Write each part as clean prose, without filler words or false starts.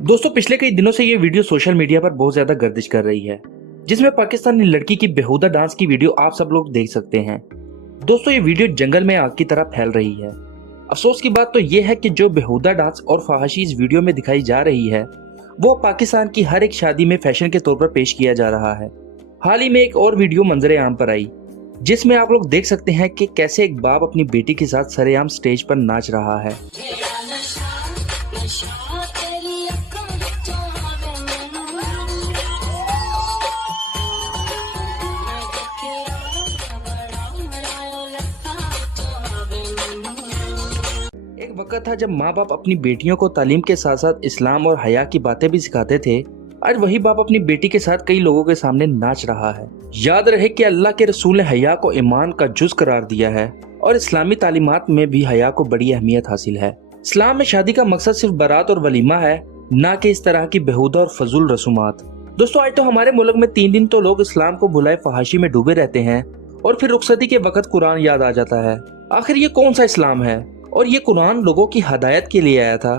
दोस्तों पिछले कई दिनों से ये वीडियो सोशल मीडिया पर बहुत ज्यादा गर्दिश कर रही है, जिसमें पाकिस्तानी लड़की की बेहुदा डांस की वीडियो आप सब लोग देख सकते हैं। दोस्तों ये वीडियो जंगल में आग की तरह फैल रही है। अफसोस की बात तो ये है कि जो बेहुदा डांस और फहाशी इस वीडियो में दिखाई जा रही है वो पाकिस्तान की हर एक शादी में फैशन के तौर पर पेश किया जा रहा है। हाल ही में एक और वीडियो मंजरे आम पर आई, जिसमें आप लोग देख सकते हैं कि कैसे एक बाप अपनी बेटी के साथ सरेआम स्टेज पर नाच रहा है। एक वक्त था जब माँ बाप अपनी बेटियों को तालीम के साथ साथ इस्लाम और हया की बातें भी सिखाते थे। आज वही बाप अपनी बेटी के साथ कई लोगों के सामने नाच रहा है। याद रहे कि अल्लाह के रसूल ने हया को ईमान का जुज करार दिया है और इस्लामी तालीमात में भी हया को बड़ी अहमियत हासिल है। इस्लाम में शादी का मकसद सिर्फ बारात और वलीमा है, न कि इस तरह की बेहुदा और फजूल रसूमात। दोस्तों आज तो हमारे मुल्क में 3 दिन तो लोग इस्लाम को भुलाए फहाशी में डूबे रहते हैं और फिर रुखसती के वक्त कुरान याद आ जाता है। आखिर ये कौन सा इस्लाम है? और ये कुरान लोगों की हदायत के लिए आया था,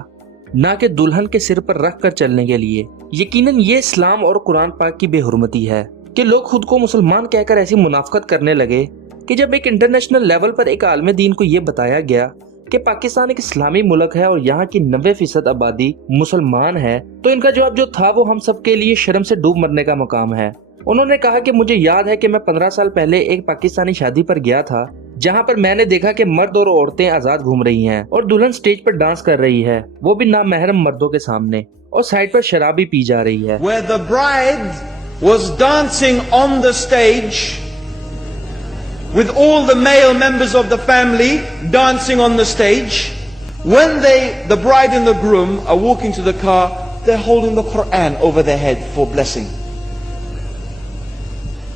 ना कि दुल्हन के सिर पर रख कर चलने के लिए। यकीनन ये इस्लाम और कुरान पाक की बेहुरमती है कि लोग खुद को मुसलमान कहकर ऐसी मुनाफकत करने लगे कि जब एक इंटरनेशनल लेवल पर एक आलम दीन को ये बताया गया कि पाकिस्तान एक इस्लामी मुल्क है और यहाँ की 90% आबादी मुसलमान है, तो इनका जवाब जो था वो हम सब के लिए शर्म से डूब मरने का मकाम है। उन्होंने कहा कि मुझे याद है कि मैं 15 साल पहले एक पाकिस्तानी शादी पर गया था, जहाँ पर मैंने देखा कि मर्द और औरतें आजाद घूम रही हैं और दुल्हन स्टेज पर डांस कर रही है, वो भी नामहरम मर्दों के सामने, और साइड पर शराब भी पी जा रही है। Where the bride was dancing on the stage with all the male members of the family dancing on the stage. When the bride and the groom are walking to the car, they're holding the Quran over their head for blessing.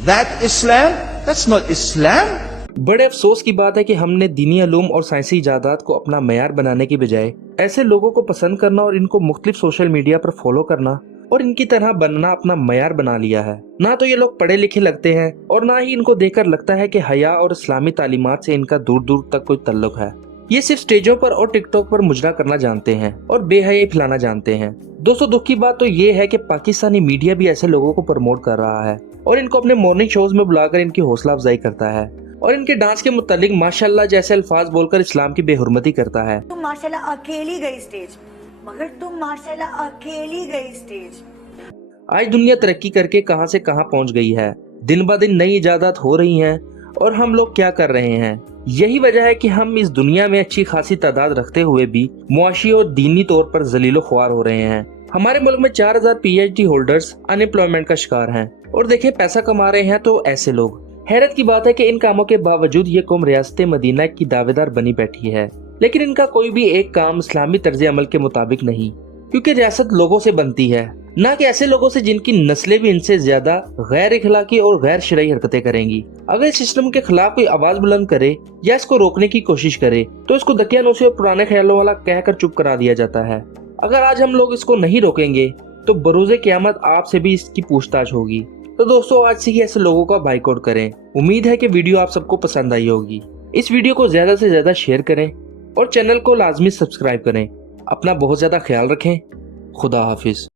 That Islam? That's not Islam. बड़े अफसोस की बात है कि हमने दीनी इल्म और साइंसी इजादात को अपना मयार बनाने की बजाय ऐसे लोगों को पसंद करना और इनको मुख्तलिफ सोशल मीडिया पर फॉलो करना और इनकी तरह बनना अपना मयार बना लिया है। ना तो ये लोग पढ़े लिखे लगते हैं और ना ही इनको देखकर लगता है कि हया और इस्लामी तालीमात से इनका दूर दूर तक कोई तल्लुक है। ये सिर्फ स्टेजों पर और टिकटॉक पर मुजरा करना जानते हैं और बेहयाई फैलाना जानते हैं। दोस्तों दुख की बात तो ये है कि पाकिस्तानी मीडिया भी ऐसे लोगों को प्रमोट कर रहा है और इनको अपने मॉर्निंग शोज में बुलाकर इनकी हौसला अफजाई करता है और इनके डांस के मुतालिक माशाल्लाह जैसे अल्फाज बोलकर इस्लाम की बेहुरमती करता है। तुम माशाल्लाह अकेली गई स्टेज, मगर तुम माशाल्लाह अकेली गई स्टेज। आज दुनिया तरक्की करके कहां से कहां पहुंच गई है, दिन ब दिन नई इजादात हो रही हैं और हम लोग क्या कर रहे हैं। यही वजह है कि हम इस दुनिया में अच्छी खासी तादाद रखते हुए भी मुआशी और दीनी तौर पर जलीलो ख्वार हो रहे हैं। हमारे मुल्क में 4000 PhD होल्डर्स अनएम्प्लॉयमेंट का शिकार हैं और देखें पैसा कमा रहे हैं तो ऐसे लोग। हैरत की बात है कि इन कामों के बावजूद ये कौम रियासत मदीना की दावेदार बनी बैठी है, लेकिन इनका कोई भी एक काम इस्लामी तर्ज अमल के मुताबिक नहीं, क्योंकि रियासत लोगों से बनती है, ना कि ऐसे लोगों से जिनकी नस्लें भी इनसे ज्यादा गैर इखलाकी और गैर शरई हरकतें करेंगी। अगर इस सिस्टम के खिलाफ कोई आवाज बुलंद करे या इसको रोकने की कोशिश करे तो इसको दकियानूसी और पुराने ख्यालों वाला कहकर चुप करा दिया जाता है। अगर आज हम लोग इसको नहीं रोकेंगे तो बरोज़े क़यामत आपसे भी इसकी पूछताछ होगी। तो दोस्तों आज से ही ऐसे लोगों का बाइकआउट करें। उम्मीद है कि वीडियो आप सबको पसंद आई होगी। इस वीडियो को ज्यादा से ज्यादा शेयर करें और चैनल को लाजमी सब्सक्राइब करें। अपना बहुत ज्यादा ख्याल रखें। खुदा हाफिज।